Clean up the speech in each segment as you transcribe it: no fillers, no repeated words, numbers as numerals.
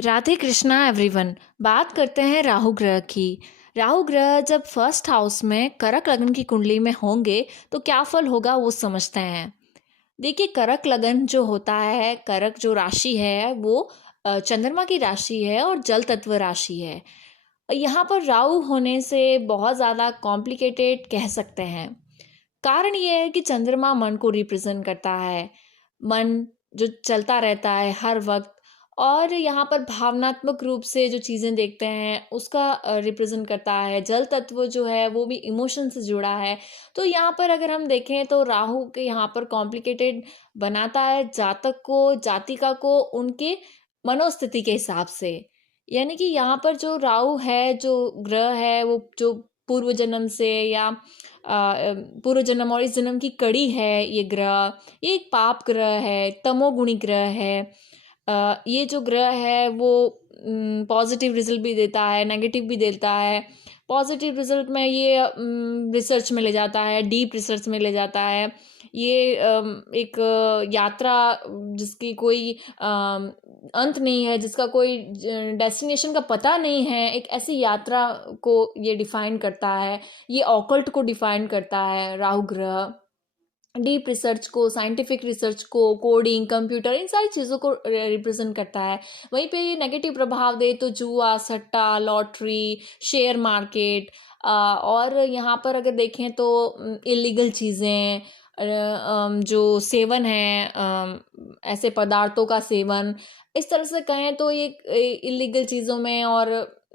Radhe Krishna everyone. बात करते हैं राहु ग्रह की। राहु ग्रह जब फर्स्ट हाउस में कर्क लगन की कुंडली में होंगे तो क्या फल होगा वो समझते हैं। देखिए, कर्क लगन जो होता है, कर्क जो राशि है वो चंद्रमा की राशि है और जल तत्व राशि है। यहाँ पर राहु होने से बहुत ज़्यादा कॉम्प्लिकेटेड कह सकते हैं। कारण ये है कि चंद्रमा मन को रिप्रेजेंट करता है। मन जो चलता रहता है हर वक्त, और यहाँ पर भावनात्मक रूप से जो चीज़ें देखते हैं उसका रिप्रेजेंट करता है। जल तत्व जो है वो भी इमोशन से जुड़ा है। तो यहाँ पर अगर हम देखें तो राहु के यहाँ पर कॉम्प्लिकेटेड बनाता है जातक को, जातिका को, उनके मनोस्थिति के हिसाब से। यानी कि यहाँ पर जो राहु है, जो ग्रह है, वो जो पूर्व जन्म से या पूर्व जन्म और इस जन्म की कड़ी है, ये ग्रह, ये एक पाप ग्रह है, तमोगुणी ग्रह है। ये जो ग्रह है वो पॉजिटिव रिजल्ट भी देता है, नेगेटिव भी देता है। पॉजिटिव रिजल्ट में ये रिसर्च में ले जाता है, डीप रिसर्च में ले जाता है। ये एक यात्रा जिसकी कोई अंत नहीं है, जिसका कोई डेस्टिनेशन का पता नहीं है, एक ऐसी यात्रा को ये डिफाइन करता है। ये ऑकल्ट को डिफाइन करता है राहु ग्रह। डीप रिसर्च को, साइंटिफिक रिसर्च को, कोडिंग, कंप्यूटर, इन सारी चीज़ों को रिप्रेजेंट करता है। वहीं पे ये नेगेटिव प्रभाव दे तो जुआ, सट्टा, लॉटरी, शेयर मार्केट, और यहाँ पर अगर देखें तो इलीगल चीज़ें, जो सेवन है, ऐसे पदार्थों का सेवन, इस तरह से कहें तो ये इलीगल चीज़ों में और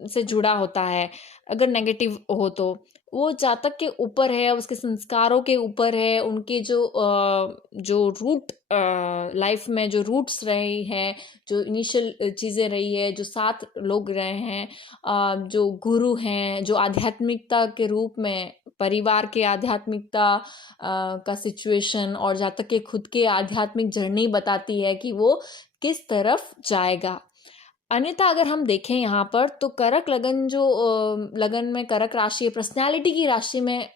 से जुड़ा होता है। अगर नेगेटिव हो तो वो जातक के ऊपर है, उसके संस्कारों के ऊपर है, उनके जो रूट, लाइफ में जो रूट्स रहे हैं, जो इनिशियल चीज़ें रही है, जो साथ लोग रहे हैं, जो गुरु हैं, जो आध्यात्मिकता के रूप में परिवार के आध्यात्मिकता का सिचुएशन और जातक के खुद के आध्यात्मिक जर्नी बताती है कि वो किस तरफ जाएगा। अन्यथा अगर हम देखें यहाँ पर तो कर्क लगन जो लगन में कर्क राशि है, पर्सनालिटी की राशि में,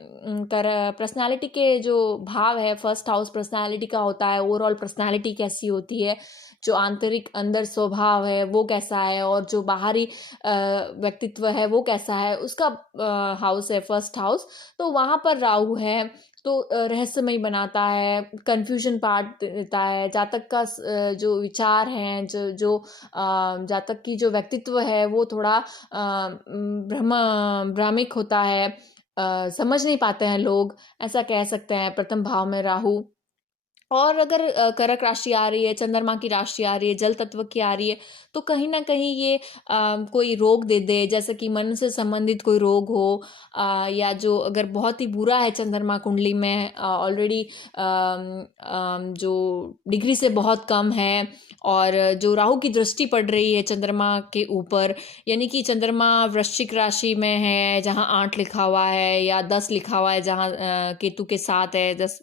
पर्सनालिटी के जो भाव है, फर्स्ट हाउस पर्सनालिटी का होता है। ओवरऑल पर्सनालिटी कैसी होती है, जो आंतरिक अंदर स्वभाव है वो कैसा है, और जो बाहरी व्यक्तित्व है वो कैसा है, उसका हाउस है फर्स्ट हाउस। तो वहाँ पर राहु है तो रहस्यमय बनाता है, कन्फ्यूजन पार्ट देता है। जातक का जो विचार हैं, जो जातक की जो व्यक्तित्व है वो थोड़ा भ्रामिक होता है। समझ नहीं पाते हैं लोग, ऐसा कह सकते हैं प्रथम भाव में राहु। और अगर कर्क राशि आ रही है, चंद्रमा की राशि आ रही है, जल तत्व की आ रही है, तो कहीं ना कहीं ये कोई रोग दे दे, जैसे कि मन से संबंधित कोई रोग हो, या जो अगर बहुत ही बुरा है चंद्रमा कुंडली में, ऑलरेडी जो डिग्री से बहुत कम है, और जो राहु की दृष्टि पड़ रही है चंद्रमा के ऊपर, यानी कि चंद्रमा वृश्चिक राशि में है जहाँ 8 लिखा हुआ है, या 10 लिखा हुआ है जहाँ केतु के साथ है, 10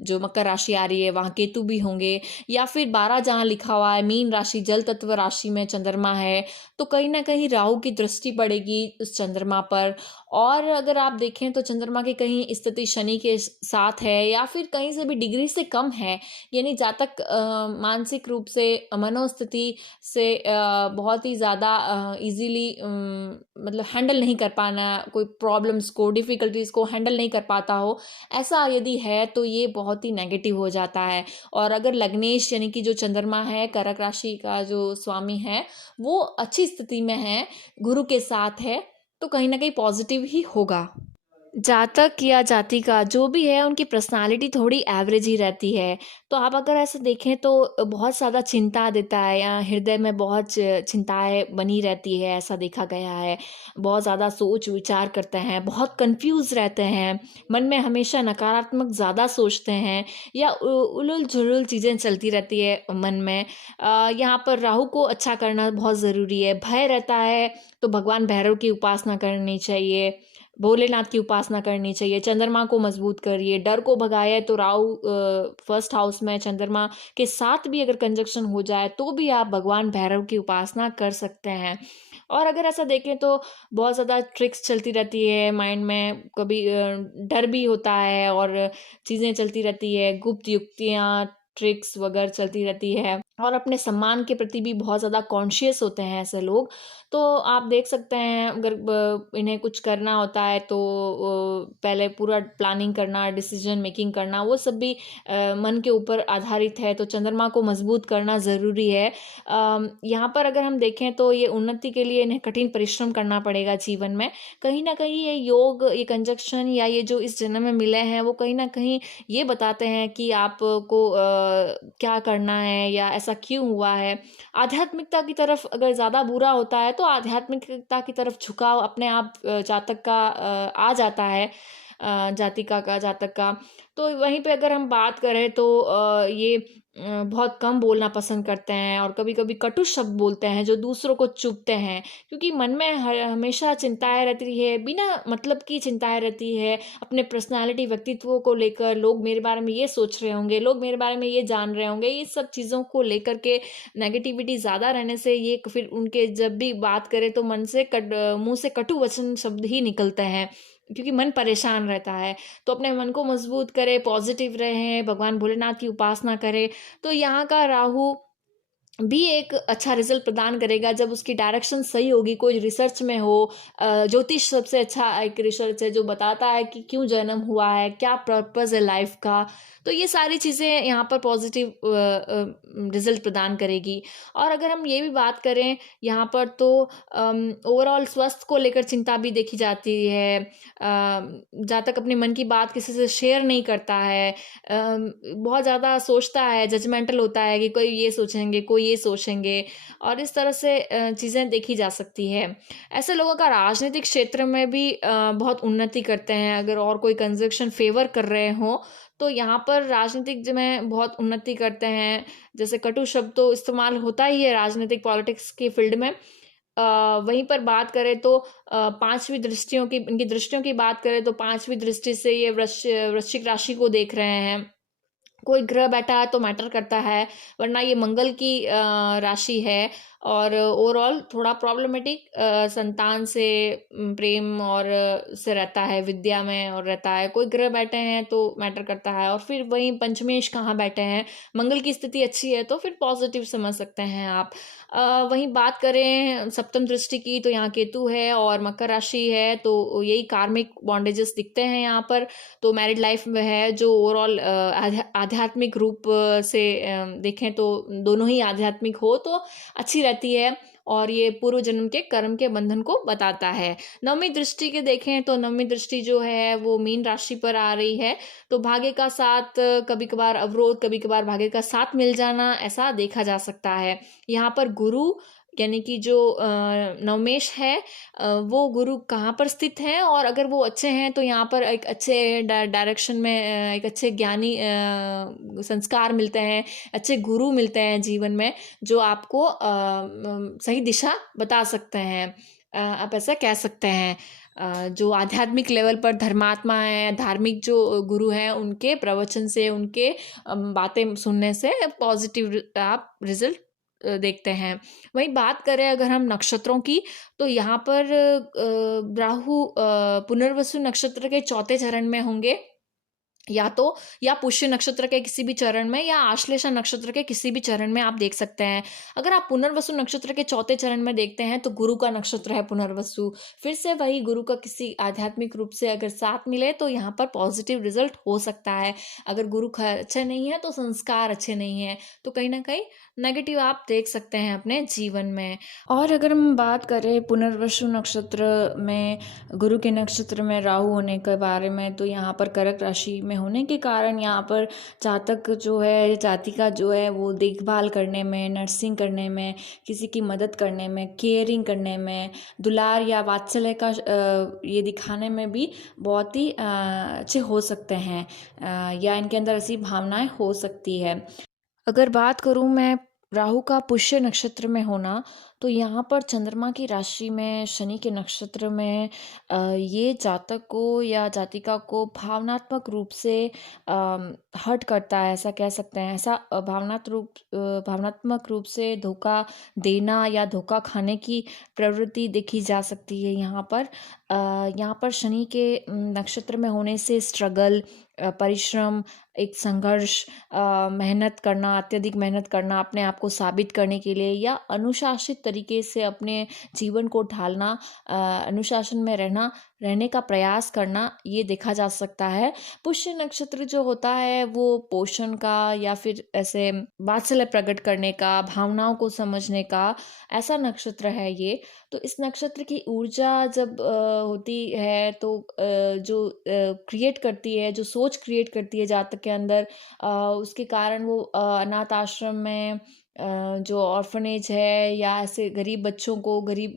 जो मकर राशि आ रही है वहाँ केतु भी होंगे, या फिर 12 जहाँ लिखा हुआ है मीन राशि, जल तत्व राशि में चंद्रमा है, तो कहीं ना कहीं राहु की दृष्टि पड़ेगी उस चंद्रमा पर। और अगर आप देखें तो चंद्रमा की कहीं स्थिति शनि के साथ है, या फिर कहीं से भी डिग्री से कम है, यानी जातक मानसिक रूप से, मनोस्थिति से बहुत ही ज़्यादा इजीली मतलब हैंडल नहीं कर पाना, कोई प्रॉब्लम्स को, डिफ़िकल्टीज़ को हैंडल नहीं कर पाता हो, ऐसा यदि है तो ये बहुत ही नेगेटिव हो जाता है। और अगर लग्नेश यानी कि जो चंद्रमा है, कर्क राशि का जो स्वामी है, वो अच्छी स्थिति में है, गुरु के साथ है, तो कहीं ना कहीं पॉजिटिव ही होगा। जातक या जातिका जो भी है उनकी पर्सनालिटी थोड़ी एवरेज ही रहती है। तो आप अगर ऐसे देखें तो बहुत ज़्यादा चिंता देता है, या हृदय में बहुत चिंताएं बनी रहती है, ऐसा देखा गया है। बहुत ज़्यादा सोच विचार करते हैं, बहुत कंफ्यूज रहते हैं, मन में हमेशा नकारात्मक ज़्यादा सोचते हैं, या उलझ जुलझुल चीज़ें चलती रहती है मन में। यहाँ पर राहु को अच्छा करना बहुत ज़रूरी है। भय रहता है तो भगवान भैरव की उपासना करनी चाहिए, भोलेनाथ की उपासना करनी चाहिए, चंद्रमा को मजबूत करिए। डर को भगाए तो राहु फर्स्ट हाउस में चंद्रमा के साथ भी अगर कंजक्शन हो जाए तो भी आप भगवान भैरव की उपासना कर सकते हैं। और अगर ऐसा देखें तो बहुत ज़्यादा ट्रिक्स चलती रहती है माइंड में, कभी डर भी होता है और चीज़ें चलती रहती है, गुप्त युक्तियाँ, ट्रिक्स वगैरह चलती रहती है। और अपने सम्मान के प्रति भी बहुत ज़्यादा कॉन्शियस होते हैं ऐसे लोग। तो आप देख सकते हैं अगर इन्हें कुछ करना होता है तो पहले पूरा प्लानिंग करना, डिसीजन मेकिंग करना, वो सब भी मन के ऊपर आधारित है। तो चंद्रमा को मजबूत करना ज़रूरी है। यहाँ पर अगर हम देखें तो ये उन्नति के लिए इन्हें कठिन परिश्रम करना पड़ेगा जीवन में। कहीं न कहीं ये योग, ये कंजंक्शन या ये जो इस जन्म में मिले हैं, वो कहीं न कहीं ये बताते हैं कि आपको क्या करना है या ऐसा क्यों हुआ है। आध्यात्मिकता की तरफ अगर ज़्यादा बुरा होता है तो आध्यात्मिकता की तरफ झुकाव अपने आप जातक का आ जाता है, जातिका का, जातक का। तो वहीं पे अगर हम बात करें तो ये बहुत कम बोलना पसंद करते हैं और कभी-कभी कटु शब्द बोलते हैं जो दूसरों को चुभते हैं, क्योंकि मन में हमेशा चिंताएँ रहती है, बिना मतलब की चिंताएँ रहती है। अपने पर्सनैलिटी, व्यक्तित्व को लेकर लोग मेरे बारे में ये सोच रहे होंगे, लोग मेरे बारे में ये जान रहे होंगे, ये सब चीज़ों को लेकर के नेगेटिविटी ज़्यादा रहने से ये फिर उनके जब भी बात करें तो मन से मुँह से कटु वचन शब्द ही निकलते हैं, क्योंकि मन परेशान रहता है। तो अपने मन को मजबूत करें, पॉजिटिव रहें, भगवान भोलेनाथ की उपासना करें। तो यहाँ का राहु भी एक अच्छा रिज़ल्ट प्रदान करेगा जब उसकी डायरेक्शन सही होगी, कोई रिसर्च में हो। ज्योतिष सबसे अच्छा एक रिसर्च है जो बताता है कि क्यों जन्म हुआ है, क्या पर्पज़ है लाइफ़ का। तो ये सारी चीज़ें यहाँ पर पॉज़िटिव रिज़ल्ट प्रदान करेगी। और अगर हम ये भी बात करें यहाँ पर तो ओवरऑल स्वास्थ्य को लेकर चिंता भी देखी जाती है। जहाँ तक अपने मन की बात किसी से शेयर नहीं करता है, बहुत ज़्यादा सोचता है, जजमेंटल होता है कि कोई ये सोचेंगे, कोई ये सोचेंगे, और इस तरह से चीज़ें देखी जा सकती है। ऐसे लोगों का राजनीतिक क्षेत्र में भी बहुत उन्नति करते हैं। अगर और कोई कंजक्शन फ़ेवर कर रहे हों, तो यहाँ पर राजनीतिक में बहुत उन्नति करते हैं। जैसे कटु शब्द तो इस्तेमाल होता ही है राजनीतिक पॉलिटिक्स की फ़ील्ड में। वहीं पर बात करें तो 5वीं दृष्टियों की, इनकी दृष्टियों की बात करें तो 5वीं दृष्टि से ये वृश्चिक राशि को देख रहे हैं। कोई ग्रह बैठा है तो मैटर करता है, वरना ये मंगल की राशि है। और ओवरऑल थोड़ा प्रॉब्लमेटिक संतान से प्रेम और से रहता है, विद्या में और रहता है। कोई ग्रह बैठे हैं तो मैटर करता है। और फिर वहीं पंचमेश कहाँ बैठे हैं, मंगल की स्थिति अच्छी है तो फिर पॉजिटिव समझ सकते हैं आप। वहीं बात करें सप्तम दृष्टि की तो यहाँ केतु है और मकर राशि है, तो यही कार्मिक बॉन्डेजेस दिखते हैं यहाँ पर। तो मैरिड लाइफ में है जो ओवरऑल आध्यात्मिक रूप से देखें तो दोनों ही आध्यात्मिक हो तो अच्छी रहती है। और ये पूर्व जन्म के कर्म के बंधन को बताता है। नवमी दृष्टि के देखें तो नवमी दृष्टि जो है वो मीन राशि पर आ रही है। तो भाग्य का साथ कभी कभार अवरोध, कभी कभार भाग्य का साथ मिल जाना, ऐसा देखा जा सकता है। यहाँ पर गुरु यानी कि जो नवमेश है, वो गुरु कहाँ पर स्थित हैं, और अगर वो अच्छे हैं तो यहाँ पर एक अच्छे डायरेक्शन में एक अच्छे ज्ञानी संस्कार मिलते हैं, अच्छे गुरु मिलते हैं जीवन में, जो आपको सही दिशा बता सकते हैं। आप ऐसा कह सकते हैं। जो आध्यात्मिक लेवल पर धर्मात्मा है, धार्मिक जो गुरु हैं, उनके प्रवचन से, उनके बातें सुनने से पॉजिटिव आप रिजल्ट देखते हैं। वहीं बात करें अगर हम नक्षत्रों की, तो यहाँ पर राहु पुनर्वसु नक्षत्र के चौथे चरण में होंगे, या पुष्य नक्षत्र के किसी भी चरण में, या आश्लेषा नक्षत्र के किसी भी चरण में आप देख सकते हैं। अगर आप पुनर्वसु नक्षत्र के चौथे चरण में देखते हैं तो गुरु का नक्षत्र है पुनर्वसु। फिर से वही गुरु का किसी आध्यात्मिक रूप से अगर साथ मिले तो यहाँ पर पॉजिटिव रिजल्ट हो सकता है। अगर गुरु अच्छे नहीं है तो संस्कार अच्छे नहीं है, तो कहीं ना कहीं नेगेटिव आप देख सकते हैं अपने जीवन में। और अगर हम बात करें पुनर्वसु नक्षत्र में गुरु के नक्षत्र में राहु होने के बारे में, तो यहाँ पर कर्क राशि में होने के कारण यहाँ पर जातक जो है, जातिका जो है, वो देखभाल करने में, नर्सिंग करने में, किसी की मदद करने में, केयरिंग करने में, दुलार या वात्सल्य का ये दिखाने में भी बहुत ही अच्छे हो सकते हैं, या इनके अंदर ऐसी भावनाएं हो सकती है। अगर बात करूँ मैं राहु का पुष्य नक्षत्र में होना, तो यहाँ पर चंद्रमा की राशि में, शनि के नक्षत्र में ये जातक को या जातिका को भावनात्मक रूप से हर्ट करता है, ऐसा कह सकते हैं। ऐसा भावनात्मक रूप से धोखा देना या धोखा खाने की प्रवृत्ति देखी जा सकती है यहाँ पर। यहाँ पर शनि के नक्षत्र में होने से स्ट्रगल, परिश्रम, एक संघर्ष, मेहनत करना, अत्यधिक मेहनत करना अपने आप को साबित करने के लिए, या अनुशासित तरीके से अपने जीवन को ढालना, अनुशासन में रहने का प्रयास करना, ये देखा जा सकता है। पुष्य नक्षत्र जो होता है वो पोषण का या फिर ऐसे वात्सल्य प्रकट करने का, भावनाओं को समझने का ऐसा नक्षत्र है ये। तो इस नक्षत्र की ऊर्जा जब होती है तो जो क्रिएट करती है, जो सोच क्रिएट करती है जातक के अंदर, उसके कारण वो अनाथ आश्रम में जो ऑर्फनेज है या ऐसे गरीब बच्चों को, गरीब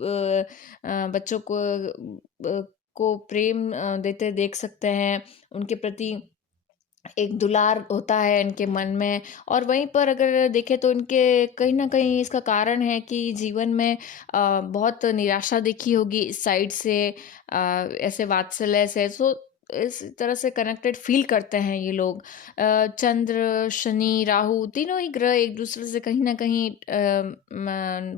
बच्चों को प्रेम देते देख सकते हैं। उनके प्रति एक दुलार होता है इनके मन में। और वहीं पर अगर देखें तो इनके कहीं न कहीं इसका कारण है कि जीवन में बहुत निराशा देखी होगी इस साइड से, ऐसे वात्सल्य से। सो इस तरह से कनेक्टेड फ़ील करते हैं ये लोग। चंद्र, शनि, राहु तीनों ही ग्रह एक दूसरे से कहीं न कहीं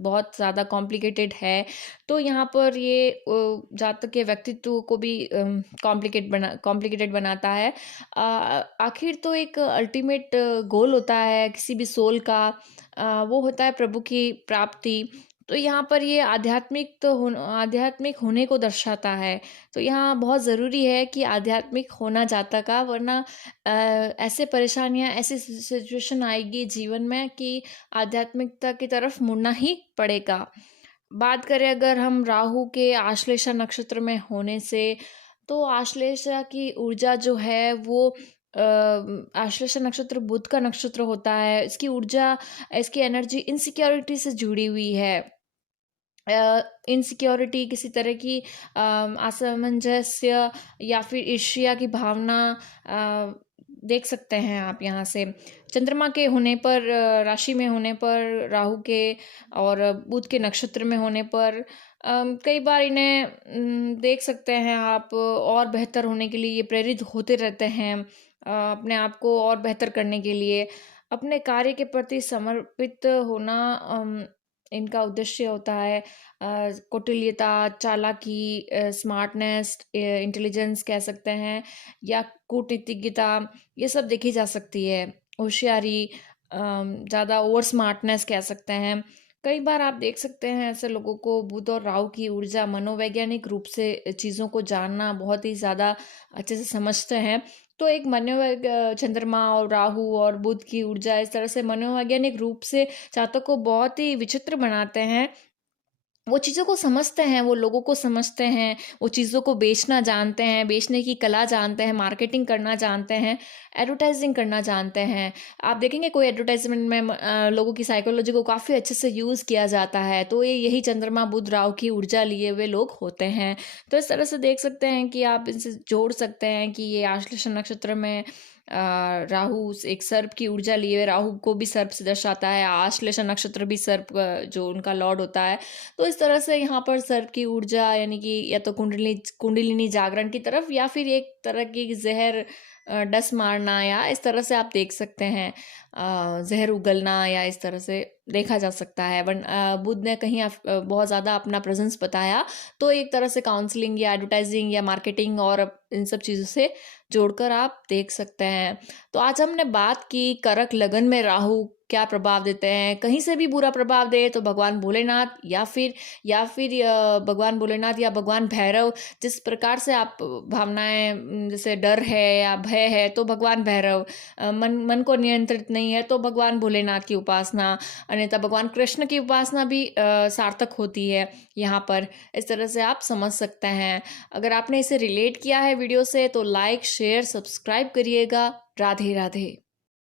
बहुत ज़्यादा कॉम्प्लिकेटेड है। तो यहाँ पर ये जातक के व्यक्तित्व को भी कॉम्प्लिकेटेड बनाता है। आखिर तो एक अल्टीमेट गोल होता है किसी भी सोल का, वो होता है प्रभु की प्राप्ति। तो यहाँ पर ये आध्यात्मिक होने को दर्शाता है। तो यहाँ बहुत ज़रूरी है कि आध्यात्मिक होना जातक का, वरना ऐसे परेशानियाँ, ऐसी सिचुएशन आएगी जीवन में कि आध्यात्मिकता की तरफ मुड़ना ही पड़ेगा। बात करें अगर हम राहु के आश्लेषा नक्षत्र में होने से, तो आश्लेषा की ऊर्जा जो है वो आश्लेषा नक्षत्र बुध का नक्षत्र होता है। इसकी ऊर्जा, इसकी एनर्जी इनसिक्योरिटी से जुड़ी हुई है। इनसिक्योरिटी, किसी तरह की असमंजस्य या फिर ईर्ष्या की भावना देख सकते हैं आप यहाँ से। चंद्रमा के होने पर, राशि में होने पर राहु के और बुध के नक्षत्र में होने पर कई बार इन्हें देख सकते हैं आप, और बेहतर होने के लिए ये प्रेरित होते रहते हैं, अपने आप को और बेहतर करने के लिए। अपने कार्य के प्रति समर्पित होना इनका उद्देश्य होता है। कौटिल्यता, चालाकी, स्मार्टनेस, इंटेलिजेंस कह सकते हैं, या कूटनीतिज्ञता, ये सब देखी जा सकती है। होशियारी, ज़्यादा ओवर स्मार्टनेस कह सकते हैं। कई बार आप देख सकते हैं ऐसे लोगों को, बुध और राहु की ऊर्जा मनोवैज्ञानिक रूप से चीज़ों को जानना बहुत ही ज़्यादा अच्छे से समझते हैं। तो एक चंद्रमा और राहु और बुध की ऊर्जा इस तरह से मनोवैज्ञानिक रूप से जातक को बहुत ही विचित्र बनाते हैं। वो चीज़ों को समझते हैं, वो लोगों को समझते हैं, वो चीज़ों को बेचना जानते हैं, बेचने की कला जानते हैं, मार्केटिंग करना जानते हैं, एडवर्टाइजिंग करना जानते हैं। आप देखेंगे कोई एडवर्टाइजमेंट में लोगों की साइकोलॉजी को काफ़ी अच्छे से यूज़ किया जाता है। तो ये यही चंद्रमा, बुध, राहु की ऊर्जा लिए हुए लोग होते हैं। तो इस तरह से देख सकते हैं कि आप इनसे जोड़ सकते हैं कि ये आश्लेषा नक्षत्र में राहु एक सर्प की ऊर्जा लिए हुए, राहु को भी सर्प से दर्शाता है, आश्लेषा नक्षत्र भी सर्प जो उनका लॉर्ड होता है। तो इस तरह से यहाँ पर सर्प की ऊर्जा, यानी कि या तो कुंडलिनी जागरण की तरफ, या फिर एक तरह की जहर डस मारना, या इस तरह से आप देख सकते हैं जहर उगलना, या इस तरह से देखा जा सकता है। बुध ने कहीं बहुत ज़्यादा अपना प्रेजेंस बताया, तो एक तरह से काउंसलिंग या एडवर्टाइजिंग या मार्केटिंग और इन सब चीज़ों से जोड़कर आप देख सकते हैं। तो आज हमने बात की करक लगन में राहु क्या प्रभाव देते हैं। कहीं से भी बुरा प्रभाव दे तो भगवान भोलेनाथ, या फिर भगवान भोलेनाथ या भगवान भैरव, जिस प्रकार से आप भावनाएं, जैसे डर है या भय है तो भगवान भैरव, मन को नियंत्रित नहीं है तो भगवान भोलेनाथ की उपासना, अन्यथा भगवान कृष्ण की उपासना भी सार्थक होती है यहाँ पर। इस तरह से आप समझ सकते हैं। अगर आपने इसे रिलेट किया है वीडियो से तो लाइक, शेयर, सब्सक्राइब करिएगा। राधे राधे।